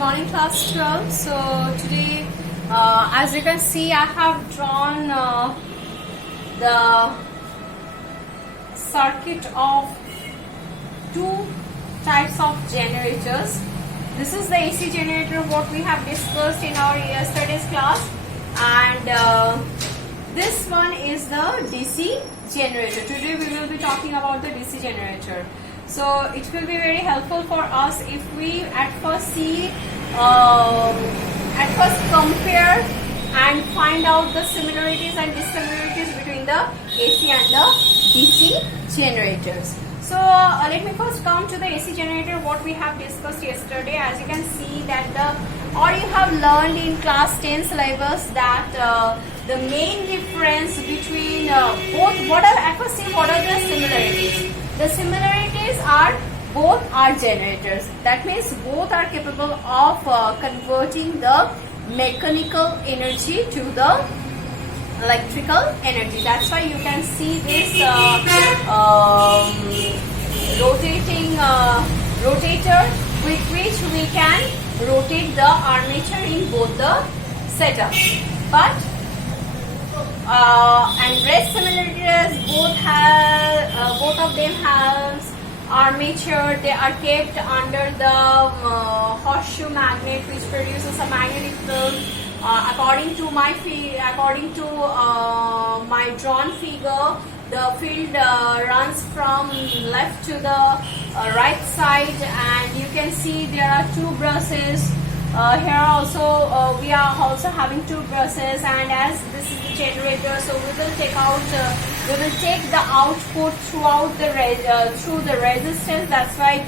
morning, class 12. So today, as you can see, I have drawn the circuit of two types of generators. This is the AC generator, what we have discussed in our yesterday's class, and this one is the DC generator. Today we will be talking about the DC generator. So it will be very helpful for us if we at first compare and find out the similarities and dissimilarities between the AC and the DC generators. So let me first come to the AC generator, what we have discussed yesterday. As you can see that or you have learned in class 10 syllabus that the main difference between both, what are the similarities? The similarities are both are generators. That means both are capable of converting the mechanical energy to the electrical energy. That's why you can see this rotating rotator with which we can rotate the armature in both the setups. But and rest similarities, both of them have armature. They are kept under the horseshoe magnet, which produces a magnetic field. According to my drawn figure, the field runs from left to the right side, and you can see there are two brushes. Here also we are also having two brushes, and as this is the generator, so we will take the output throughout the through the resistance. That's why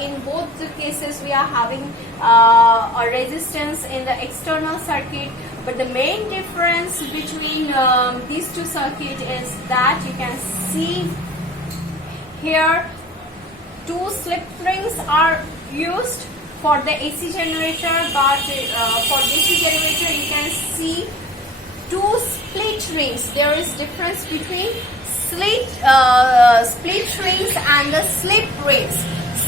in both the cases we are having a resistance in the external circuit. But the main difference between these two circuits is that you can see here two slip rings are used for the AC generator, but for DC generator you can see two split rings. There is difference between split rings and the slip rings.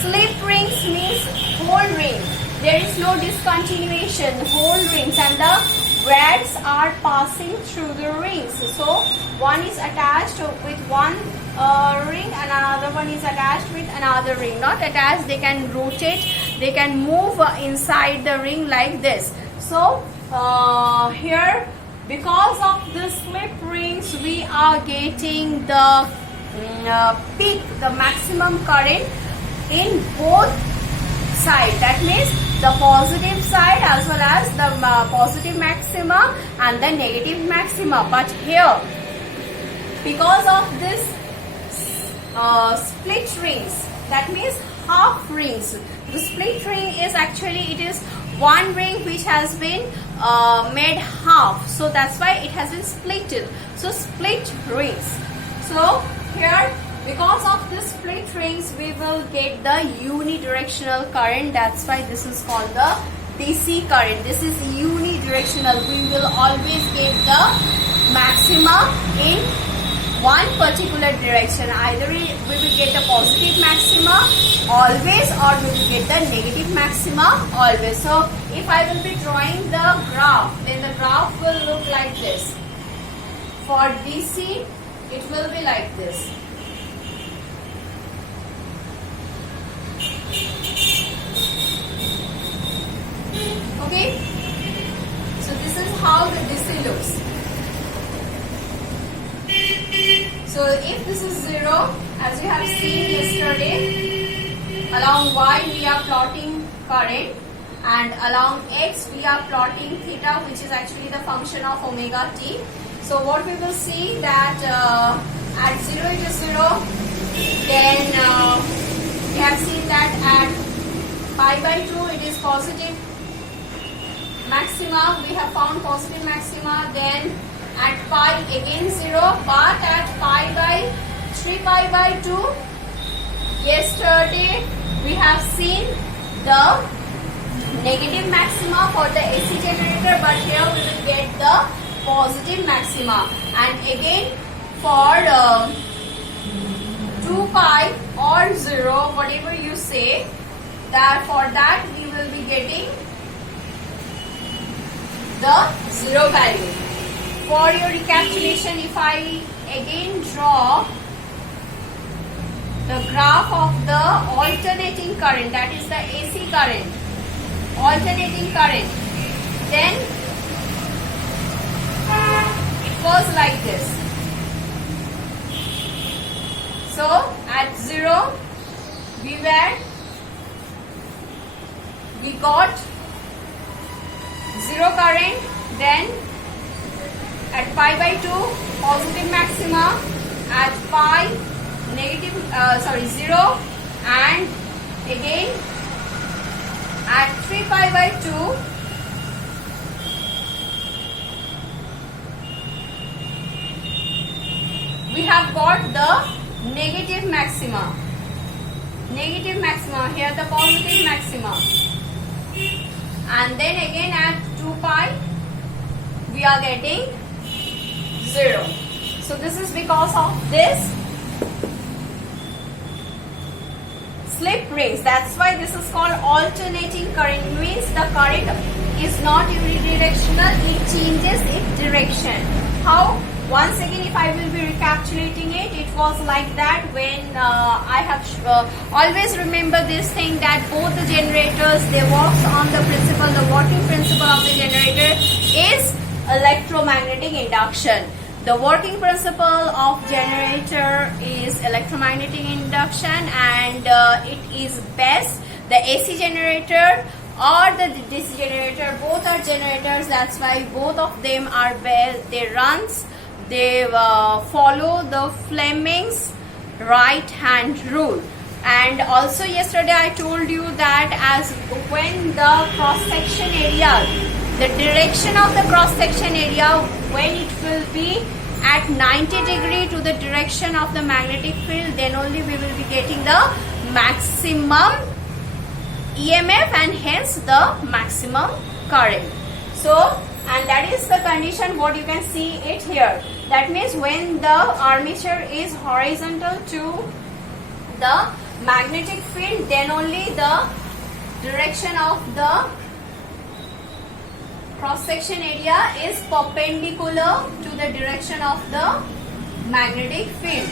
Slip rings means whole ring. There is no discontinuation, whole rings, and the wires are passing through the rings. So one is attached with one ring and another one is attached with another ring. Not attached, they can rotate, they can move inside the ring like this. So here, because of the slip rings, we are getting the peak, the maximum current in both sides. That means the positive side as well as the positive maxima and the negative maxima. But here, because of this split rings, that means half rings. The split ring is actually, it is one ring which has been made half, so that's why it has been splitted. So split rings. So here, because of the split rings, we will get the unidirectional current. That's why this is called the DC current. This is unidirectional. We will always get the maxima in one particular direction. Either we will get the positive maxima always, or we will get the negative maxima always. So if I will be drawing the graph, then the graph will look like this. For DC, it will be like this. Okay, so this is how the DC looks. So if this is 0, as we have seen yesterday, along Y we are plotting current, and along X we are plotting theta, which is actually the function of omega t. So what we will see that at 0 it is 0, then we have seen that at pi by 2 it is positive maxima. We have found positive maxima. Then at pi again 0, but at pi by 3 pi by 2, yesterday we have seen the negative maxima for the AC generator, but here we will get the positive maxima. And again for 2 pi or 0, whatever you say, that for that we will be getting the 0 value. For your recapitulation, if I again draw the graph of the alternating current, that is the AC current, alternating current, then it was like this. So at 0 we got 0 current, then at pi by 2 positive maxima, at pi negative 0, and again at 3 pi by 2 we have got the negative maxima. Negative maxima, here the positive maxima, and then again at 2 pi we are getting 0. So this is because of this slip rings. That's why this is called alternating current. Means the current is not unidirectional, it changes its direction. How? Once again, if I will be recapitulating it, it was like that when I have always remember this thing, that both the generators, they work on the principle, the working principle of the generator is electromagnetic induction. The working principle of generator is electromagnetic induction, and it is best the AC generator or the DC generator. Both are generators, that's why both of them are best. They follow the Fleming's right hand rule. And also yesterday I told you that as when the cross section area, the direction of the cross section area, when it will be at 90 degree to the direction of the magnetic field, then only we will be getting the maximum EMF and hence the maximum current. So, and that is the condition what you can see it here. That means when the armature is horizontal to the magnetic field, then only the direction of the cross section area is perpendicular to the direction of the magnetic field.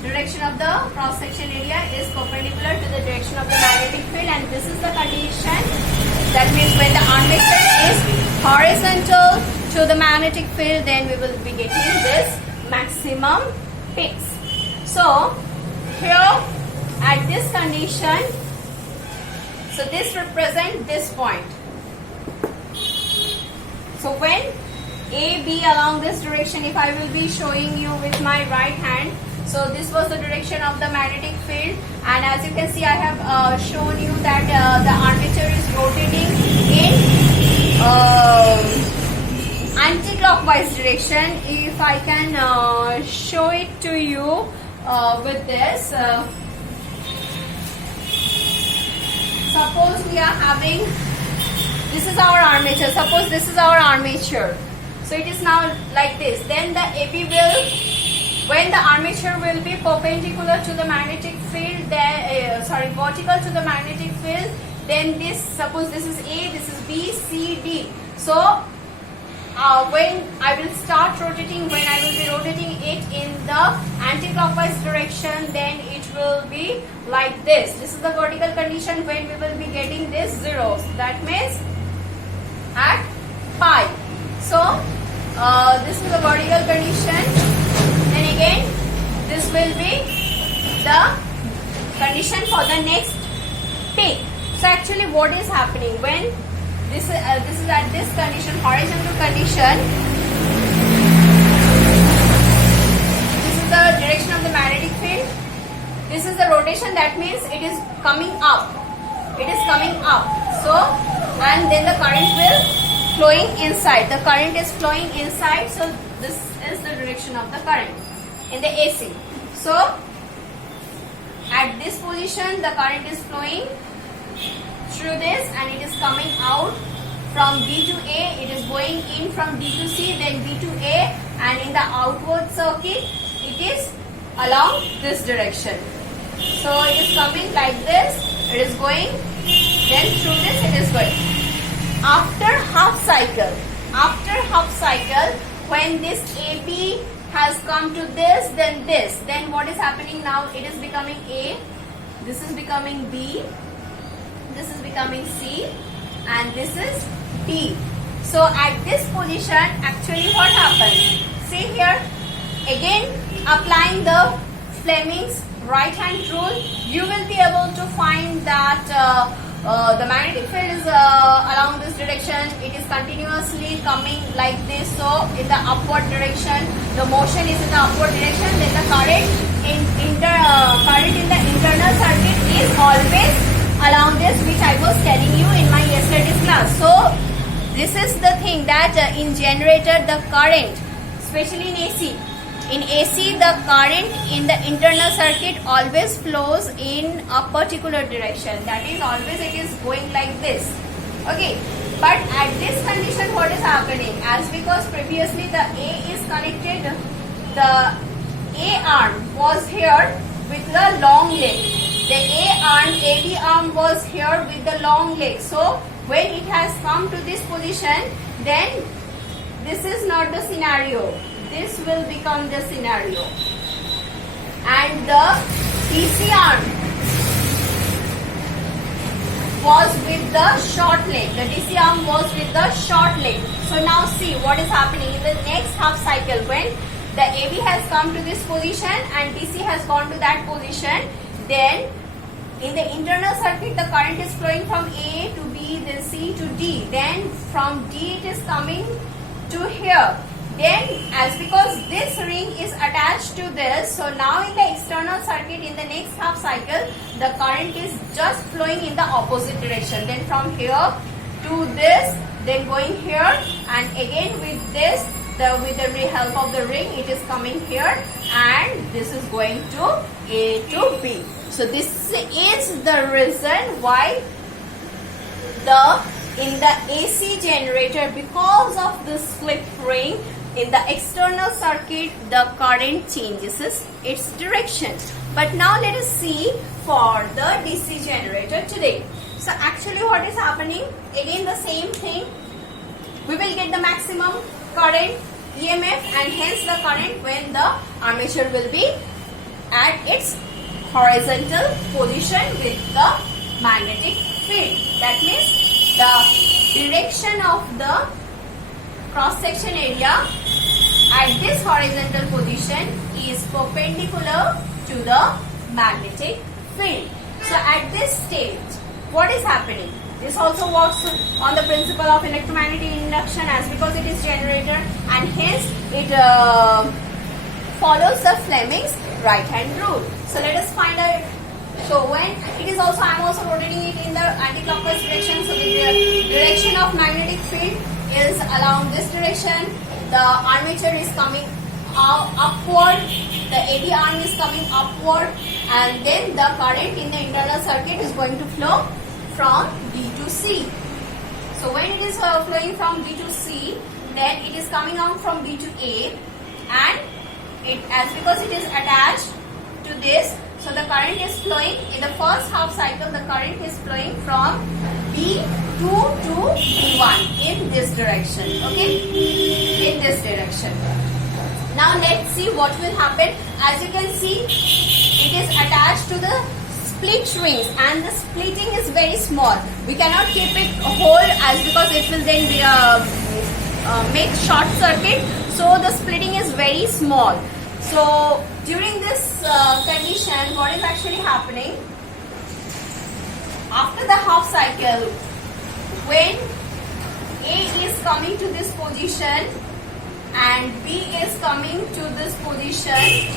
Direction of the cross section area is perpendicular to the direction of the magnetic field, and this is the condition. That means when the armature is horizontal to the magnetic field, then we will be getting this maximum peaks. So here at this condition, so this represents this point. So when A, B along this direction, if I will be showing you with my right hand, so this was the direction of the magnetic field, and as you can see I have shown you that the armature is rotating in anti-clockwise direction. If I can show it to you with this, suppose we are having, this is our armature, suppose this is our armature, so it is now like this. Then the AB will, when the armature will be perpendicular to the magnetic field, vertical to the magnetic field, then this, suppose this is A, this is B, C, D. So when I will start rotating, when I will be rotating it in the anti-clockwise direction, then it will be like this. This is the vertical condition when we will be getting this zeros. That means at pi. So this is the vertical condition. Then again, this will be the condition for the next peak. So actually, what is happening when this is at this condition, horizontal condition? This is the direction of the magnetic field. This is the rotation. That means it is coming up. It is coming up. So, and then the current will flowing inside. The current is flowing inside. So this is the direction of the current in the AC. So at this position the current is flowing through this, and it is coming out from B to A. It is going in from B to C, then B to A, and in the outward circuit it is along this direction. So it is coming like this, it is going, then through this it is going. After half cycle, when this AB has come to this, then what is happening now? It is becoming A, this is becoming B, this is becoming C, and this is D. So at this position, actually what happens? See here, again applying the Fleming's right hand rule, you will be able to find that the magnetic field is along this direction. It is continuously coming like this. So in the upward direction, the motion is in the upward direction. Then the current in the internal circuit is always along this, which I was telling you in my yesterday's class. So this is the thing that in generator the current, especially in AC, the current in the internal circuit always flows in a particular direction. That is, always it is going like this. Okay, but at this condition, what is happening? As because previously the A is connected, the A arm was here with the long leg. The AB arm was here with the long leg. So when it has come to this position, then this is not the scenario. This will become the scenario. And the DC arm was with the short leg. The DC arm was with the short leg. So now see what is happening in the next half cycle. When the AB has come to this position and DC has gone to that position, then in the internal circuit the current is flowing from A to B, then C to D. Then from D it is coming to here. Then as because this ring is attached to this, so now in the external circuit in the next half cycle, the current is just flowing in the opposite direction. Then from here to this, then going here, and again with this, with the help of the ring, it is coming here, and this is going to A to B. So this is the reason why in the AC generator, because of this slip ring, in the external circuit, the current changes its direction. But now let us see for the DC generator today. So actually what is happening? Again the same thing. We will get the maximum current, EMF, and hence the current when the armature will be at its horizontal position with the magnetic field. That means the direction of the cross-section area at this horizontal position is perpendicular to the magnetic field. So at this stage, what is happening? This also works on the principle of electromagnetic induction, as because it is generator, and hence it follows the Fleming's right hand rule. So let us find out. So when it is also, I am also rotating it in the anti-clockwise direction. So the direction of magnetic field is along this direction. The armature is coming upward, the AB arm is coming upward, and then the current in the internal circuit is going to flow from D to C. So when it is flowing from D to C, then it is coming out from B to A, and because it is attached to this, so the current is flowing in the first half cycle. The current is flowing from B2 to B1 in this direction. Okay, in this direction. Now let's see what will happen. As you can see, it is attached to the split rings, and the splitting is very small. We cannot keep it whole, as because it will then be, make short circuit. So the splitting is very small. So during this condition, what is actually happening? After the half cycle, when A is coming to this position and B is coming to this position,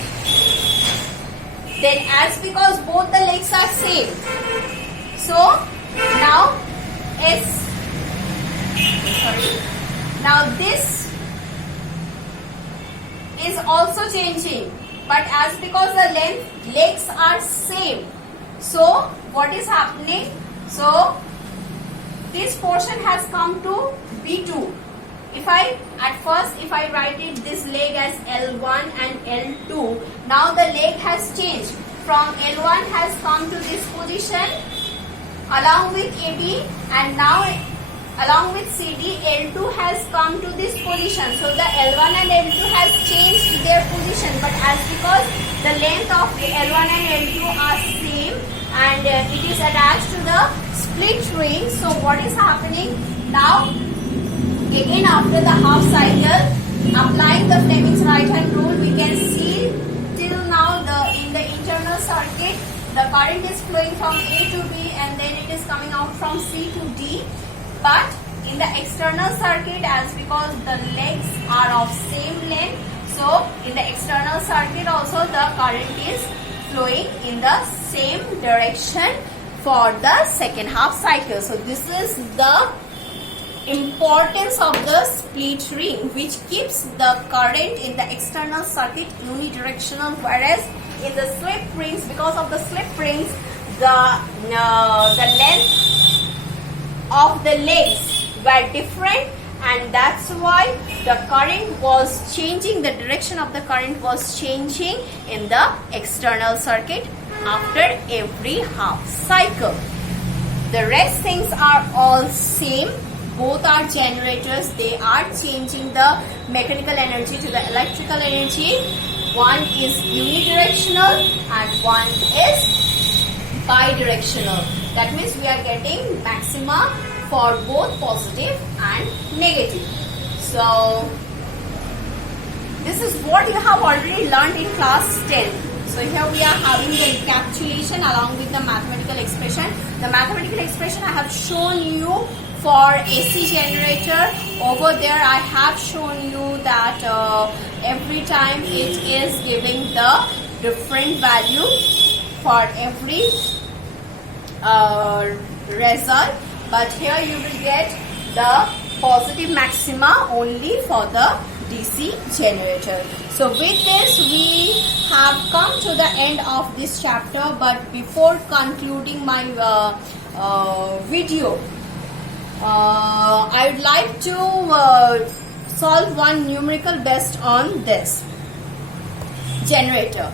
then as because both the legs are same, so now now this is also changing, but as because the legs are same, so what is happening? So this portion has come to B2. If I write it this leg as L1 and L2, now the leg has changed. From L1 has come to this position, along with AB, and now along with CD, L2 has come to this position. So the L1 and L2 has changed their position, but as because the length of L1 and L2 are same, and it is attached to the split ring. So what is happening now? Again, after the half cycle, applying the Fleming's right hand rule, we can see till now in the internal circuit, the current is flowing from A to B, and then it is coming out from C to D. But in the external circuit, as because the legs are of same length, so in the external circuit also the current is flowing in the same direction for the second half cycle. So this is the importance of the split ring, which keeps the current in the external circuit unidirectional, whereas in the slip rings, because of the slip rings, the length of the legs were different, and that's why the current was changing, the direction of the current was changing in the external circuit after every half cycle. The rest things are all same. Both are generators. They are changing the mechanical energy to the electrical energy. One is unidirectional and one is bidirectional. That means we are getting maxima for both positive and negative. So this is what you have already learned in class 10. So here we are having the recapitulation along with the mathematical expression. The mathematical expression I have shown you for AC generator. Over there I have shown you that every time it is giving the different value for every result, but here you will get the positive maxima only for the DC generator. So with this we have come to the end of this chapter, but before concluding my video, I would like to solve one numerical based on this generator.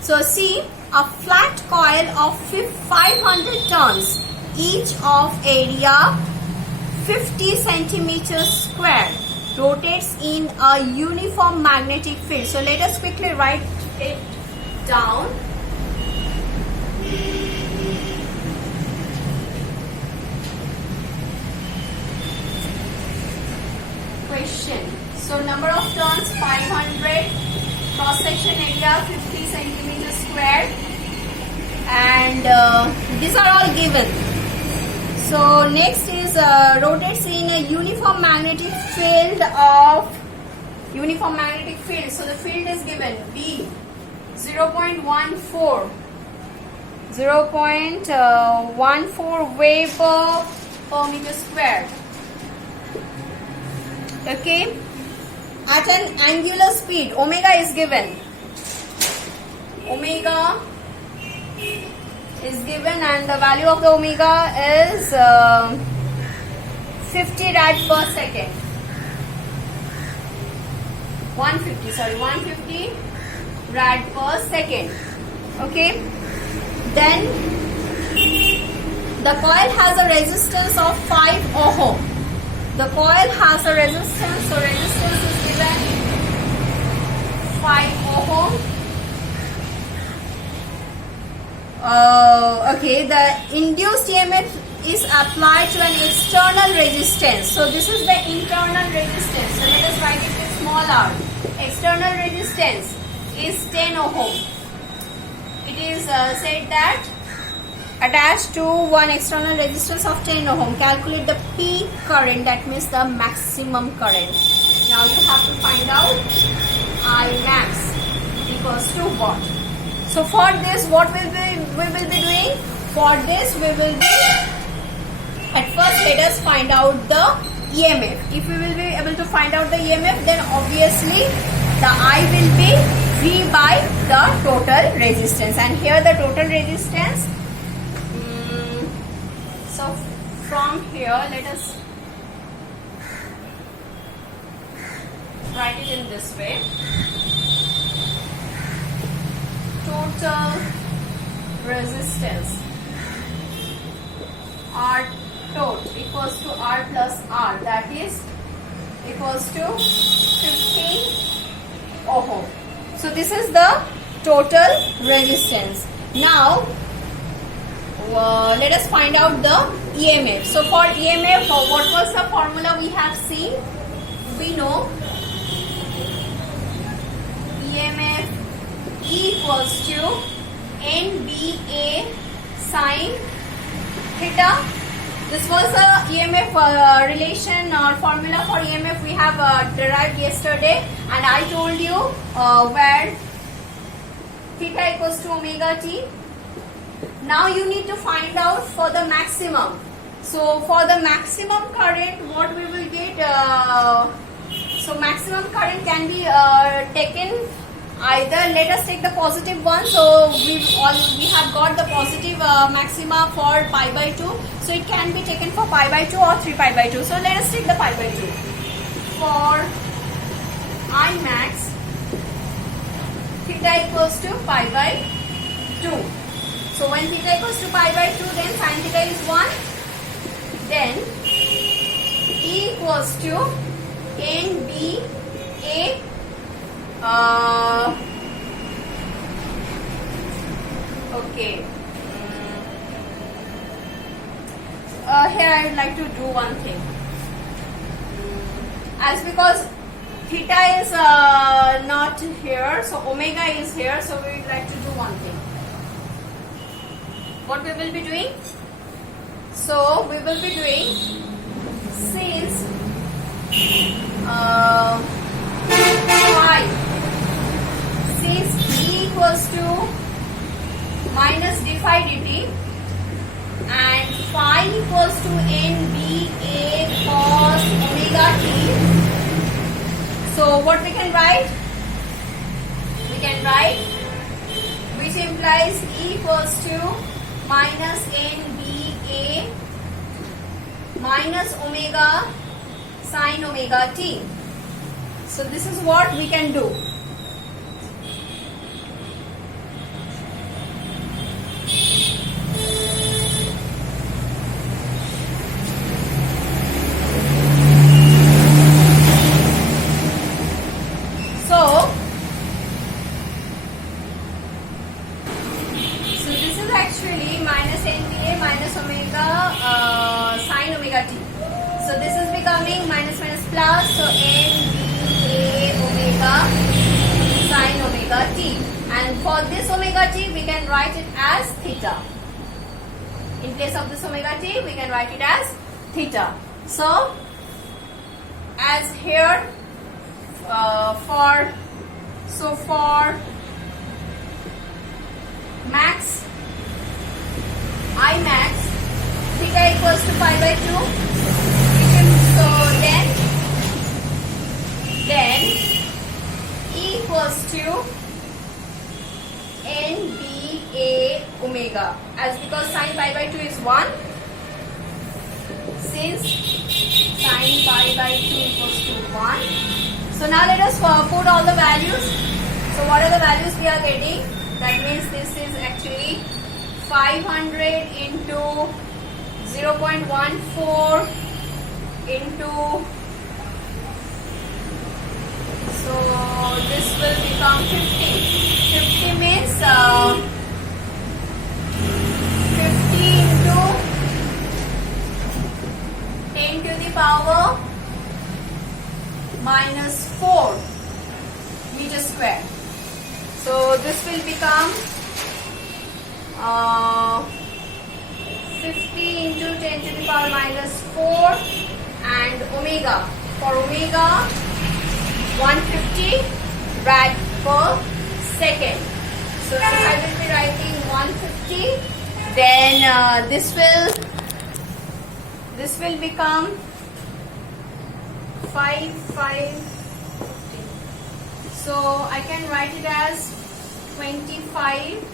So see, a flat coil of 500 turns, each of area 50 centimeters square, rotates in a uniform magnetic field. So let us quickly write it down. Question. So number of turns 500, cross section area 50 centimeters square, and these are all given. So next is rotates in a uniform magnetic field of So the field is given B 0.14 Weber per meter square. Okay, at an angular speed, omega is given. Omega is given, and the value of the omega is 50 rad per second. 150 rad per second. Okay, then the coil has a resistance of 5 ohm. The coil has a resistance, so resistance is given 5 ohm. Okay, the induced EMF is applied to an external resistance. So this is the internal resistance. So let us write it with small r. External resistance is 10 ohm. It is said that attached to one external resistance of 10 ohm. Calculate the peak current, that means the maximum current. Now you have to find out I max equals to what. So for this, what we will be doing? For this we will be, at first let us find out the EMF. If we will be able to find out the EMF, then obviously the I will be V by the total resistance, and here the total resistance. So from here let us write it in this way. Total resistance R tot equals to R plus R, that is equals to 15 ohm. So this is the total resistance. Now let us find out the EMF. So for EMF, what was the formula we have seen? We know EMF equals to NBA sine theta. This was the EMF relation or formula for EMF we have derived yesterday, and I told you where theta equals to omega t. Now you need to find out for the maximum. So for the maximum current, what we will get? So maximum current can be taken either. Let us take the positive one. So we have got the positive maxima for pi by 2. So it can be taken for pi by 2 or 3 pi by 2. So let us take the pi by 2. For I max, theta equals to pi by 2. So when theta equals to pi by 2, then sin theta is 1. Then E equals to NBA okay. Here I would like to do one thing. As because theta is not here, so omega is here, so we would like to do one thing. What we will be doing? So we will be doing, since phi, since E equals to minus d phi dt and phi equals to NBA cos omega t. So what we can write? We can write, which implies E equals to minus NBA minus omega sin omega t. So this is what we can do. So this is actually minus NBA minus omega sin omega t. So this is becoming minus minus plus, so NBA omega sin omega t. And for this omega t, we can write it as theta. In place of this omega t, we can write it as theta. So as here for max, I max, theta equals to pi by 2. So then E equals to NBA omega, as because sin pi by 2 is 1, since sin pi by 2 equals to 1. So now let us put all the values. So what are the values we are getting? That means this is actually 500 into 0.14 into, so this will become 50. 50 means 50 into 10 to the power minus 4 meter square. So this will become 50 into 10 to the power minus 4, and omega, for omega 150 rad per second. So if I will be writing 150, then this will become 5. So I can write it as 25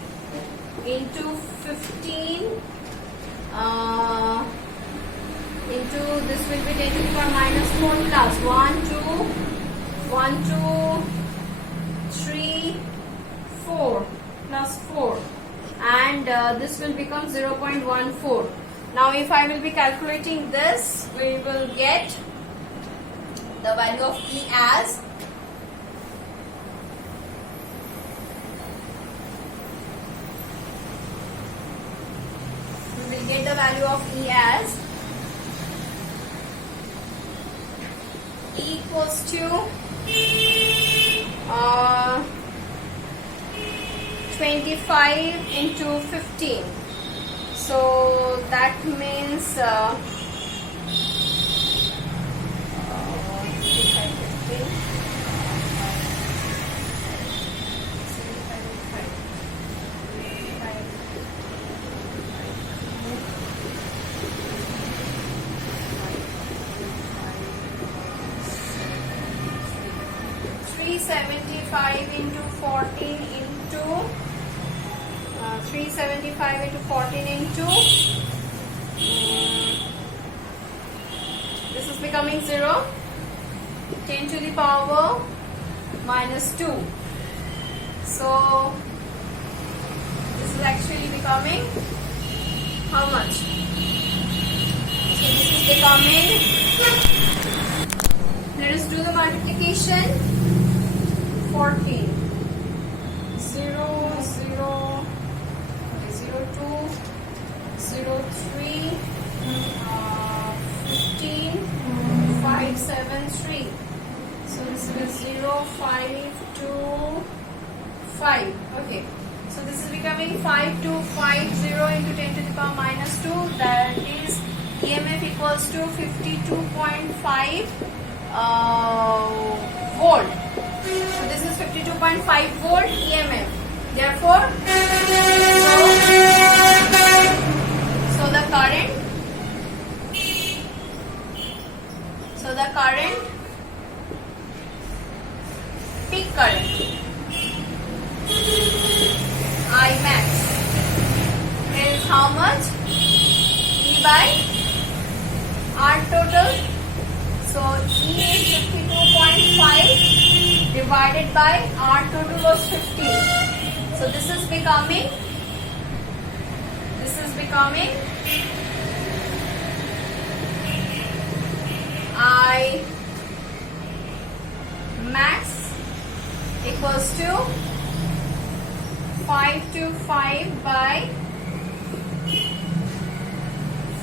into 15 into, this will be 10 to the power minus 4 plus 1, 2, 3, 4 plus 4, and this will become 0.14. Now if I will be calculating this, we will get the value of E as the value of E as E equals to 25 into 15. So that means 375 into 14 into 375 into 14 into this is becoming 0, 10 to the power minus 2. So this is actually becoming how much? So this is becoming, let us do the multiplication. 14 0 0 okay, 0 2 0 3 15 5 7 3. So this is 0 5 2 5. Okay, so this is becoming 5 2 5 0 into 10 to the power minus 2. That is EMF equals to 52.5 volt. So this is 52.5 volt EMF. Therefore, so the current, peak current, I max is how much? E by R total. So E is 52.5 divided by R total was 15. So this is becoming I max equals to 525 by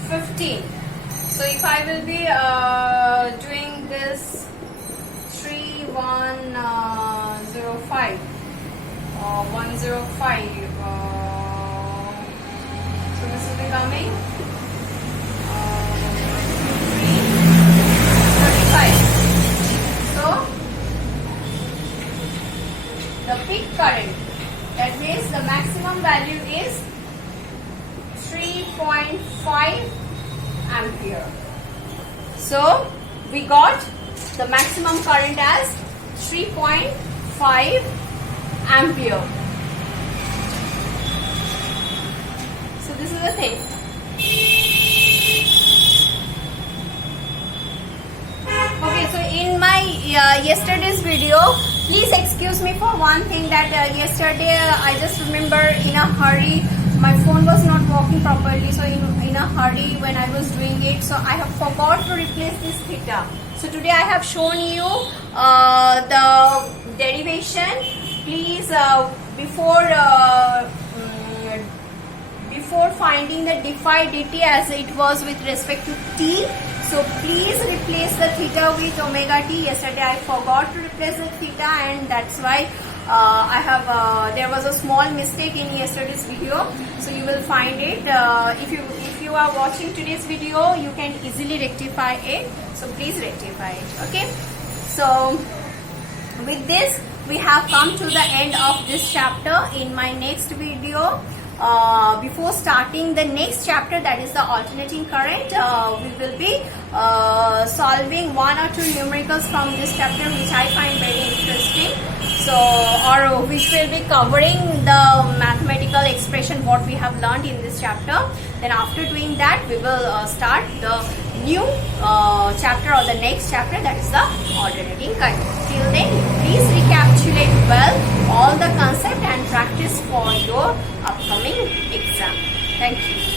15. So if I will be doing this 3105 105, so this is becoming 35. So the peak current, that means the maximum value is 3.5 ampere. So we got the maximum current as 3.5 ampere. So this is the thing. Okay, so in my yesterday's video, please excuse me for one thing that yesterday I just remember in a hurry, my phone was not working properly, so in a hurry when I was doing it, so I have forgot to replace this theta. So today I have shown you the derivation. Please before finding the d phi dt as it was with respect to t, so please replace the theta with omega t. Yesterday I forgot to replace the theta, and that's why there was a small mistake in yesterday's video. So you will find it if you are watching today's video, you can easily rectify it. So please rectify it. Okay. So with this, we have come to the end of this chapter. In my next video, before starting the next chapter, that is the alternating current, we will be solving one or two numericals from this chapter which I find very interesting. So, or which will be covering the mathematical expression what we have learned in this chapter. Then after doing that, we will start the new chapter or the next chapter, that is the alternating current. Till then, please recapitulate well all the concept and practice for your upcoming exam. Thank you.